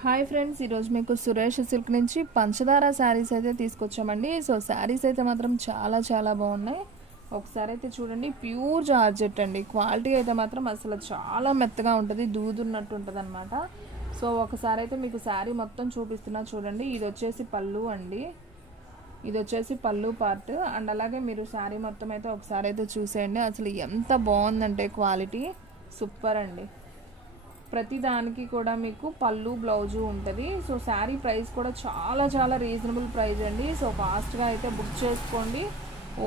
Hi friends, ఈరోజు మీకు Suresh silk నుంచి పంచదార శారీస్ అయితే తీసుకొచ్చామండి. సో శారీస్ అయితే మాత్రం చాలా చాలా బాగున్నాయి. ఒకసారి అయితే చూడండి, ప్యూర్ జార్జెట్ అండి. క్వాలిటీ అయితే మాత్రం అసలు చాలా మెత్తగా ఉంటుంది, దూదున్నట్టు ఉంటుంది అనమాట. సో ఒకసారి అయితే మీకు శారీ మొత్తం చూపిస్తున్నా చూడండి. ఇది వచ్చేసి పళ్ళు అండి, ఇది వచ్చేసి పళ్ళు పార్ట్. అండ్ అలాగే మీరు శారీ మొత్తం అయితే ఒకసారి అయితే చూసేయండి. అసలు ఎంత బాగుందంటే క్వాలిటీ సూపర్ అండి. ప్రతి దానికి కూడా మీకు పళ్ళు బ్లౌజు ఉంటుంది. సో శారీ ప్రైస్ కూడా చాలా చాలా రీజనబుల్ ప్రైస్ అండి. సో ఫాస్ట్గా అయితే బుక్ చేసుకోండి.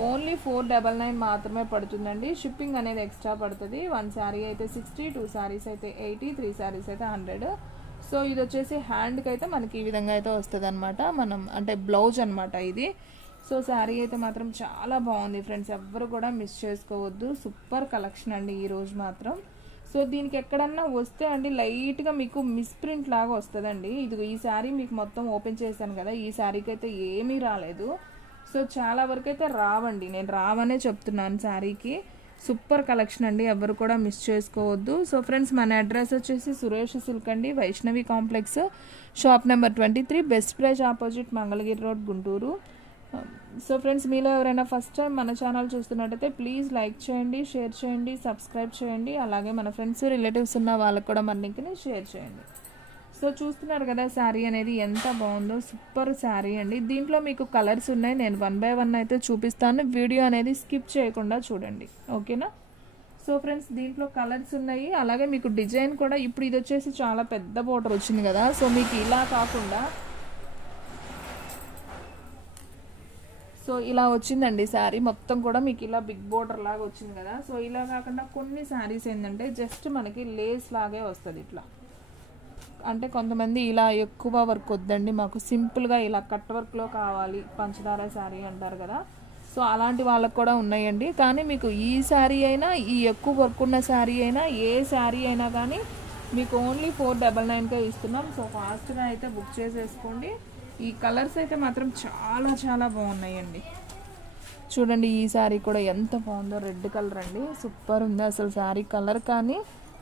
ఓన్లీ 499 మాత్రమే పడుతుందండి. షిప్పింగ్ అనేది ఎక్స్ట్రా పడుతుంది. 1 శారీ అయితే 60, 2 శారీస్ అయితే 80, 3 శారీస్ అయితే 100. సో ఇది వచ్చేసి హ్యాండ్కి అయితే మనకి ఈ విధంగా అయితే వస్తుంది అనమాట. మనం అంటే బ్లౌజ్ అనమాట ఇది. సో శారీ అయితే మాత్రం చాలా బాగుంది ఫ్రెండ్స్, ఎవ్వరు కూడా మిస్ చేసుకోవద్దు. సూపర్ కలెక్షన్ అండి ఈరోజు మాత్రం. సో దీనికి ఎక్కడన్నా వస్తే అండి లైట్గా మీకు మిస్ప్రింట్ లాగా వస్తుందండి. ఇది ఈ శారీ మీకు మొత్తం ఓపెన్ చేశాను కదా, ఈ శారీకి అయితే ఏమీ రాలేదు. సో చాలా వరకు అయితే రావండి, నేను రావనే చెప్తున్నాను. శారీకి సూపర్ కలెక్షన్ అండి, ఎవరు కూడా మిస్ చేసుకోవద్దు. సో ఫ్రెండ్స్, మన అడ్రస్ వచ్చేసి సురేష్ సిల్క్ అండి, Vaishnavi complex, shop number 23, best praise opposite, Mangalagiri road, Guntur. So friends, మీలో ఎవరైనా ఫస్ట్ టైం మన ఛానల్ చూస్తున్నట్టయితే ప్లీజ్ లైక్ చేయండి, షేర్ చేయండి, సబ్స్క్రైబ్ చేయండి. అలాగే మన ఫ్రెండ్స్ రిలేటివ్స్ ఉన్న వాళ్ళకి కూడా మన లింక్ని షేర్ చేయండి. సో చూస్తున్నారు కదా శారీ అనేది ఎంత బాగుందో, సూపర్ శారీ అండి. దీంట్లో మీకు కలర్స్ ఉన్నాయి, నేను 1 by 1 అయితే చూపిస్తాను. వీడియో అనేది స్కిప్ చేయకుండా చూడండి, ఓకేనా. సో ఫ్రెండ్స్, దీంట్లో కలర్స్ ఉన్నాయి. అలాగే మీకు డిజైన్ కూడా, ఇప్పుడు ఇది వచ్చేసి చాలా పెద్ద బోర్డర్ వచ్చింది కదా. సో మీకు ఇలా కాకుండా సో ఇలా వచ్చిందండి శారీ మొత్తం కూడా మీకు ఇలా బిగ్ బోర్డర్ లాగా వచ్చింది కదా. సో ఇలా కాకుండా కొన్ని శారీస్ ఏంటంటే జస్ట్ మనకి లేస్ లాగే వస్తుంది ఇట్లా. అంటే కొంతమంది ఇలా ఎక్కువ వర్క్ వద్దండి, మాకు సింపుల్గా ఇలా కట్ వర్క్లో కావాలి, పంచదార శారీ అంటారు కదా. సో అలాంటి వాళ్ళకు కూడా ఉన్నాయండి. కానీ మీకు ఈ శారీ అయినా, ఈ ఎక్కువ వర్క్ ఉన్న శారీ అయినా, ఏ శారీ అయినా కానీ మీకు ఓన్లీ 499కే ఇస్తున్నాం. సో ఫాస్ట్గా అయితే బుక్ చేసేసుకోండి. ఈ కలర్స్ అయితే మాత్రం చాలా చాలా బాగున్నాయండి. చూడండి, ఈ శారీ కూడా ఎంత బాగుందో, రెడ్ కలర్ అండి, సూపర్ ఉంది అసలు శారీ కలర్. కానీ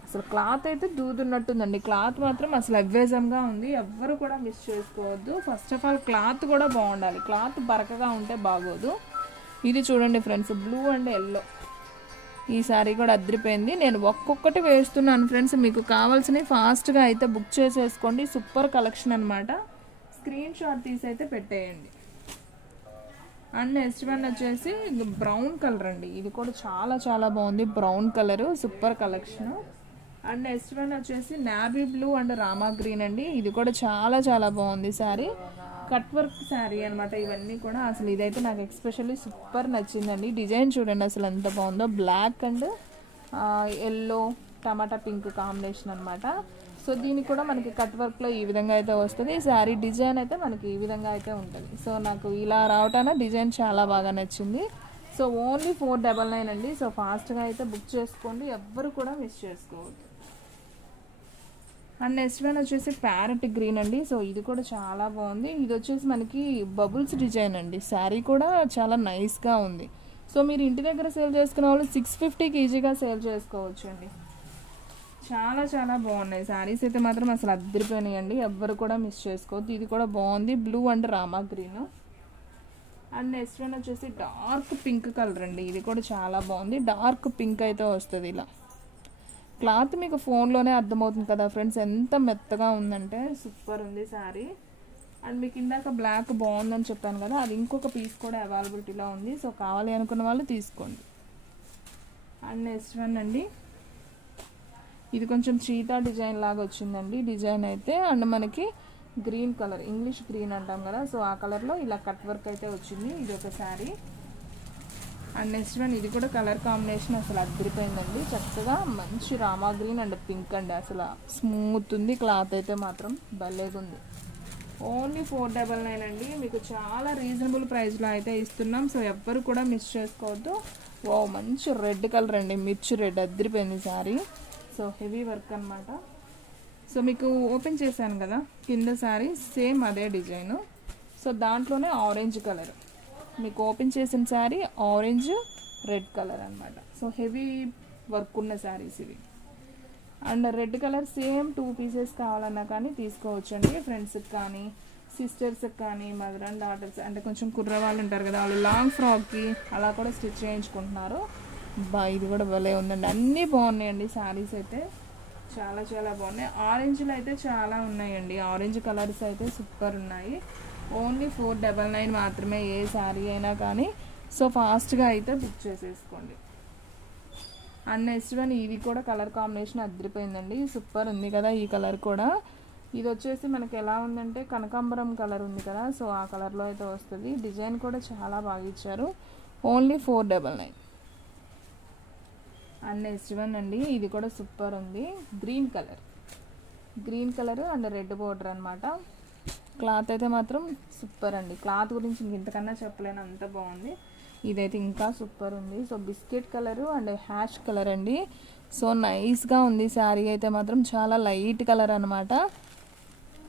అసలు క్లాత్ అయితే దూదున్నట్టుందండి. క్లాత్ మాత్రం అసలు అవేజంగా ఉంది, ఎవ్వరు కూడా మిస్ చేసుకోవద్దు. ఫస్ట్ ఆఫ్ ఆల్ క్లాత్ కూడా బాగుండాలి, క్లాత్ బరకగా ఉంటే బాగోదు. ఇది చూడండి ఫ్రెండ్స్, బ్లూ అండ్ ఎల్లో. ఈ శారీ కూడా అదిరిపోయింది. నేను ఒక్కొక్కటి వేస్తున్నాను ఫ్రెండ్స్, మీకు కావాల్సినవి ఫాస్ట్గా అయితే బుక్ చేసేసుకోండి. సూపర్ కలెక్షన్ అనమాట. స్క్రీన్ షాట్ తీసి అయితే పెట్టేయండి. అండ్ నెక్స్ట్ వన్ వచ్చేసి బ్రౌన్ కలర్ అండి, ఇది కూడా చాలా చాలా బాగుంది. Brown colour super collection. And next one వచ్చేసి navy blue and Rama green అండి, ఇది కూడా చాలా చాలా బాగుంది శారీ. కట్ వర్క్ శారీ అనమాట ఇవన్నీ కూడా. అసలు ఇదైతే నాకు ఎక్స్పెషల్లీ సూపర్ నచ్చిందండి. డిజైన్ చూడండి అసలు ఎంత బాగుందో, black and yellow tomato pink combination అనమాట. సో దీనికి కూడా మనకి కట్ వర్క్లో ఈ విధంగా అయితే వస్తుంది. శారీ డిజైన్ అయితే మనకి ఈ విధంగా అయితే ఉంటుంది. సో నాకు ఇలా రావటాన డిజైన్ చాలా బాగా నచ్చింది. సో ఓన్లీ 499 అండి. సో ఫాస్ట్గా అయితే బుక్ చేసుకోండి, ఎవ్వరు కూడా మిస్ చేసుకోవద్దు. అండ్ నెక్స్ట్ వన్ వచ్చేసి ప్యారెట్ గ్రీన్ అండి. సో ఇది కూడా చాలా బాగుంది. ఇది వచ్చేసి మనకి బబుల్స్ డిజైన్ అండి. శారీ కూడా చాలా నైస్గా ఉంది. సో మీరు ఇంటి దగ్గర సేల్ చేసుకునే వాళ్ళు 650కి ఈజీగా సేల్ చేసుకోవచ్చు అండి. చాలా చాలా బాగున్నాయి శారీస్ అయితే మాత్రం, అసలు అద్దరిపోయినాయండి, ఎవ్వరు కూడా మిస్ చేసుకోవద్దు. ఇది కూడా బాగుంది, blue and Rama green. And next one వచ్చేసి డార్క్ పింక్ కలర్ అండి, ఇది కూడా చాలా బాగుంది. డార్క్ పింక్ అయితే వస్తుంది ఇలా. క్లాత్ మీకు ఫోన్లోనే అర్థమవుతుంది కదా ఫ్రెండ్స్, ఎంత మెత్తగా ఉందంటే సూపర్ ఉంది శారీ. అండ్ మీకు ఇందాక బ్లాక్ బాగుందని చెప్పాను కదా, అది ఇంకొక పీస్ కూడా అవైలబిలిటీలో ఉంది. సో కావాలి అనుకున్న వాళ్ళు తీసుకోండి. అండ్ నెక్స్ట్ వన్ అండి, ఇది కొంచెం చీతా డిజైన్ లాగా వచ్చిందండి డిజైన్ అయితే. అండ్ మనకి గ్రీన్ కలర్, ఇంగ్లీష్ గ్రీన్ అంటాం కదా, సో ఆ కలర్లో ఇలా కట్ వర్క్ అయితే వచ్చింది. ఇది ఒక శారీ. అండ్ నెక్స్ట్ వన్, ఇది కూడా కలర్ కాంబినేషన్ అసలు అదిరిపోయిందండి, చక్కగా మంచి రామా గ్రీన్ అండ్ పింక్ అండి. అసలు స్మూత్ ఉంది, క్లాత్ అయితే మాత్రం భలేగుంది. ఓన్లీ 499 అండి, మీకు చాలా రీజనబుల్ ప్రైస్లో అయితే ఇస్తున్నాం. సో ఎవ్వరు కూడా మిస్ చేసుకోవద్దు. ఓ మంచి రెడ్ కలర్ అండి, మిర్చి రెడ్, అదిరిపోయింది శారీ. సో హెవీ వర్క్ అనమాట. సో మీకు ఓపెన్ చేశాను కదా కింద శారీ, సేమ్ అదే డిజైను. సో దాంట్లోనే ఆరెంజ్ కలర్, మీకు ఓపెన్ చేసిన శారీ ఆరెంజ్ రెడ్ కలర్ అనమాట. సో హెవీ వర్క్ ఉన్న శారీస్ ఇవి. And red colour same 2 pieces కావాలన్నా కానీ తీసుకోవచ్చండి. ఫ్రెండ్స్కి కానీ సిస్టర్స్కి కానీ మదర్ అండ్ డాటర్స్ అంటే కొంచెం కుర్రవాళ్ళు ఉంటారు కదా, వాళ్ళు లాంగ్ ఫ్రాక్కి అలా కూడా స్టిచ్ చేయించుకుంటున్నారు. ఇది కూడా భలే ఉందండి. అన్నీ బాగున్నాయండి శారీస్ అయితే, చాలా చాలా బాగున్నాయి. ఆరెంజ్లో అయితే చాలా ఉన్నాయండి. ఆరెంజ్ కలర్స్ అయితే సూపర్ ఉన్నాయి. ఓన్లీ 499 మాత్రమే ఏ శారీ అయినా కానీ. సో ఫాస్ట్గా అయితే బుక్ చేసేసుకోండి. అండ్ నెక్స్ట్ వన్ ఇది కూడా కలర్ కాంబినేషన్ అదిరిపోయిందండి. సూపర్ ఉంది కదా ఈ కలర్ కూడా. ఇది వచ్చేసి మనకి ఎలా ఉందంటే కనకాంబరం కలర్ ఉంది కదా, సో ఆ కలర్లో అయితే వస్తుంది. డిజైన్ కూడా చాలా బాగా ఇచ్చారు. ఓన్లీ 499. అండ్ నెక్స్ట్ వన్ అండి ఇది కూడా సూపర్ ఉంది. Green colour and red border అనమాట. క్లాత్ అయితే మాత్రం సూపర్ అండి. క్లాత్ గురించి ఇంతకన్నా చెప్పలేను, అంత బాగుంది. ఇదైతే ఇంకా సూపర్ ఉంది. So biscuit colour and ash colour అండి. సో నైస్గా ఉంది శారీ అయితే మాత్రం, చాలా లైట్ కలర్ అనమాట.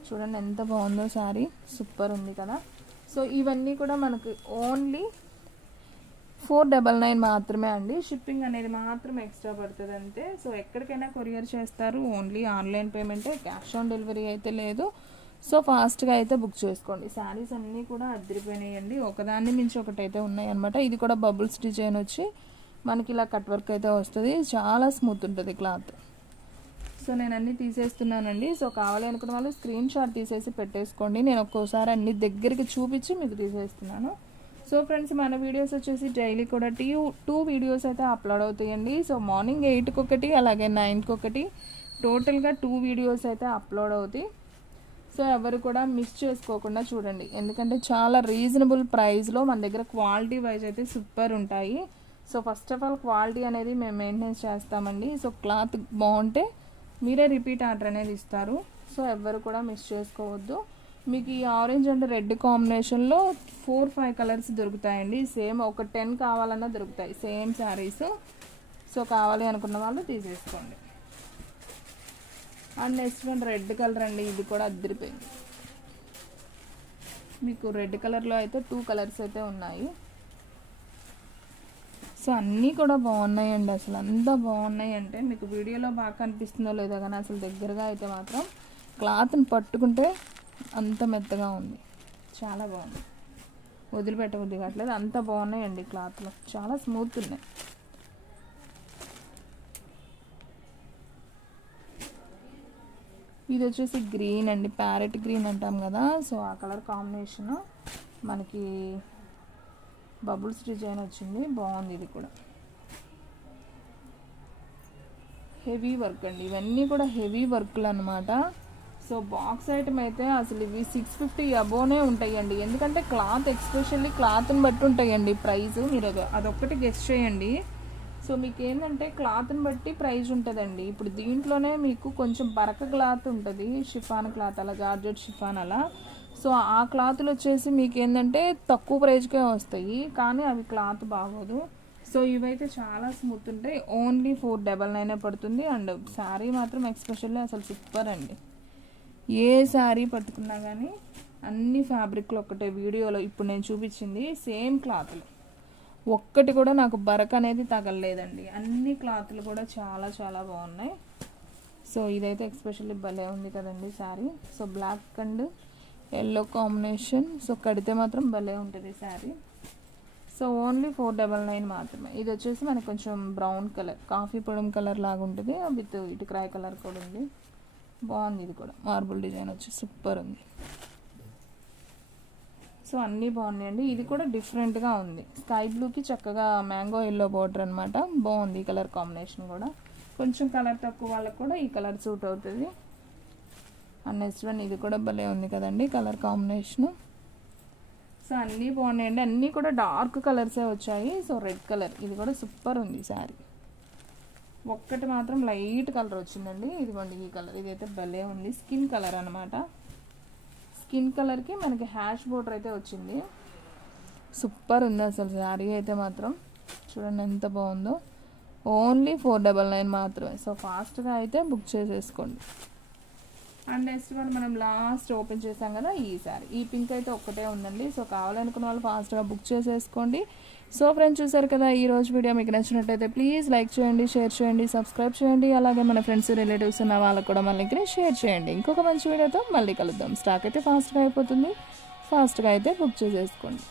చూడండి ఎంత బాగుందో శారీ, సూపర్ ఉంది కదా. సో ఇవన్నీ కూడా మనకు ఓన్లీ 499 మాత్రమే అండి. షిప్పింగ్ అనేది మాత్రం ఎక్స్ట్రా పడుతుంది అంతే. సో ఎక్కడికైనా కొరియర్ చేస్తారు, ఓన్లీ ఆన్లైన్ పేమెంటే, క్యాష్ ఆన్ డెలివరీ అయితే లేదు. సో ఫాస్ట్గా అయితే బుక్ చేసుకోండి. శారీస్ అన్నీ కూడా అదిరిపోయినాయండి, ఒకదాన్ని మించి ఒకటి అయితే ఉన్నాయి అనమాట. ఇది కూడా బబుల్స్ డిజైన్ వచ్చి మనకి ఇలా కట్ వర్క్ అయితే వస్తుంది. చాలా స్మూత్ ఉంటుంది క్లాత్. సో నేను అన్నీ తీసేస్తున్నానండి. సో కావాలి అనుకున్న వాళ్ళు స్క్రీన్ షాట్ తీసేసి పెట్టేసుకోండి. నేను ఒక్కోసారి అన్ని దగ్గరికి చూపించి మీకు తీసేస్తున్నాను. సో ఫ్రెండ్స్ మన వీడియోస్ వచ్చేసి డైలీ కూడా 2 వీడియోస్ అయితే అప్లోడ్ అవుతాయండి. సో మార్నింగ్ 8కి ఒకటి, అలాగే 9కి ఒకటి, టోటల్గా 2 వీడియోస్ అయితే అప్లోడ్ అవుతాయి. సో ఎవరు కూడా మిస్ చేసుకోకుండా చూడండి, ఎందుకంటే చాలా రీజనబుల్ ప్రైస్లో మన దగ్గర క్వాలిటీ వైజ్ అయితే సూపర్ ఉంటాయి. So first of all quality అనేది మేము మెయింటెనెన్స్ చేస్తామండి. సో క్లాత్ బాగుంటే మీరే రిపీట్ ఆర్డర్ అనేది ఇస్తారు. సో ఎవరు కూడా మిస్ చేసుకోవద్దు. మీకు ఈ ఆరెంజ్ అండ్ రెడ్ కాంబినేషన్లో 4-5 కలర్స్ దొరుకుతాయండి. సేమ్ ఒక 10 కావాలన్నా దొరుకుతాయి సేమ్ శారీస్. సో కావాలి అనుకున్న వాళ్ళు తీసేసుకోండి. And next one red colour అండి. ఇది కూడా అదిరిపోయింది. మీకు రెడ్ కలర్లో అయితే 2 కలర్స్ అయితే ఉన్నాయి. సో అన్నీ కూడా బాగున్నాయండి. అసలు అంతా బాగున్నాయి అంటే మీకు వీడియోలో బాగా కనిపిస్తుందో లేదో కానీ అసలు దగ్గరగా అయితే మాత్రం క్లాత్ని పట్టుకుంటే అంత మెత్తగా ఉంది, చాలా బాగుంది. వదిలిపెట్టబుద్ధి కావట్లేదు, అంత బాగున్నాయండి క్లాత్లో, చాలా స్మూత్ ఉన్నాయి. ఇది వచ్చేసి గ్రీన్ అండి, ప్యారెట్ గ్రీన్ అంటాం కదా. సో ఆ కలర్ కాంబినేషను మనకి బబుల్స్ డిజైన్ వచ్చింది, బాగుంది. ఇది కూడా హెవీ వర్క్ అండి, ఇవన్నీ కూడా హెవీ వర్క్లు అనమాట. సో బాక్స్ ఐటమ్ అయితే అసలు ఇవి 650 అబోనే ఉంటాయండి. ఎందుకంటే క్లాత్ ఎక్స్పెషల్లీ క్లాత్ని బట్టి ఉంటాయండి ప్రైస్. మీరు అదొక్కటి గెస్ చేయండి. సో మీకు ఏంటంటే క్లాత్ని బట్టి ప్రైస్ ఉంటుందండి. ఇప్పుడు దీంట్లోనే మీకు కొంచెం బరక క్లాత్ ఉంటుంది, షిఫాన్ క్లాత్, అలా జార్జెట్ షిఫాన్ అలా. సో ఆ క్లాత్లు వచ్చేసి మీకు ఏంటంటే తక్కువ ప్రైస్కే వస్తాయి, కానీ అవి క్లాత్ బాగోదు. సో ఇవైతే చాలా స్మూత్ ఉంటాయి. ఓన్లీ 499 పడుతుంది. అండ్ శారీ మాత్రం ఎక్స్పెషల్లీ అసలు సూపర్ అండి. ఏ శారీ పట్టుకున్నా కానీ అన్ని ఫ్యాబ్రిక్లు ఒక్కటే. వీడియోలో ఇప్పుడు నేను చూపించింది సేమ్ క్లాత్లు, ఒక్కటి కూడా నాకు బరక అనేది తగలలేదండి. అన్ని క్లాత్లు కూడా చాలా చాలా బాగున్నాయి. సో ఇదైతే ఎక్స్పెషల్లీ భలే ఉంది కదండి sari. So black and yellow combination. So కడితే మాత్రం భలే ఉంటుంది శారీ. సో ఓన్లీ 499 మాత్రమే. ఇది వచ్చేసి మనకు కొంచెం బ్రౌన్ కలర్, కాఫీ పొడం కలర్ లాగా ఉంటుంది, విత్ ఇటుక్రాయ్ కలర్ కూడా ఉంది, బాగుంది. ఇది కూడా మార్బుల్ డిజైన్ వచ్చి సూపర్ ఉంది. సో అన్నీ బాగున్నాయండి. ఇది కూడా డిఫరెంట్గా ఉంది, స్కై బ్లూకి చక్కగా మ్యాంగో ఎల్లో బోర్డర్ అనమాట, బాగుంది. ఈ కలర్ కాంబినేషన్ కూడా కొంచెం కలర్ తక్కువ వాళ్ళకి కూడా ఈ కలర్ సూట్ అవుతుంది. అండ్ నెక్స్ట్ వన్ ఇది కూడా భలే ఉంది కదండి కలర్ కాంబినేషను. సో అన్నీ బాగున్నాయండి, అన్నీ కూడా డార్క్ కలర్సే వచ్చాయి. సో రెడ్ కలర్ ఇది కూడా సూపర్ ఉంది శారీ. ఒక్కటి మాత్రం లైట్ కలర్ వచ్చిందండి, ఇదిగోండి ఈ కలర్. ఇదైతే భలే ఉంది, స్కిన్ కలర్ అనమాట. స్కిన్ కలర్కి మనకి హ్యాష్ బోర్డర్ అయితే వచ్చింది, సూపర్ ఉంది అసలు శారీ అయితే మాత్రం. చూడండి ఎంత బాగుందో. ఓన్లీ 499 మాత్రమే. సో ఫాస్ట్గా అయితే బుక్ చేసేసుకోండి. అండ్ నెక్స్ట్ వన్ మనం లాస్ట్ ఓపెన్ చేసాం కదా ఈ సారీ. ఈ పింక్ అయితే ఒక్కటే ఉందండి. సో కావాలనుకున్న వాళ్ళు ఫాస్ట్గా బుక్ చేసేసుకోండి. సో ఫ్రెండ్స్ చూసారు కదా, ఈ రోజు వీడియో మీకు నచ్చినట్టయితే ప్లీజ్ లైక్ చేయండి, షేర్ చేయండి, సబ్స్క్రైబ్ చేయండి. అలాగే మన ఫ్రెండ్స్ రిలేటివ్స్ ఉన్న వాళ్ళకు కూడా మన లింక్ని షేర్ చేయండి. ఇంకొక మంచి వీడియోతో మళ్ళీ కలుద్దాం. స్టాక్ అయితే ఫాస్ట్గా అయిపోతుంది, ఫాస్ట్గా అయితే బుక్ చేసేసుకోండి.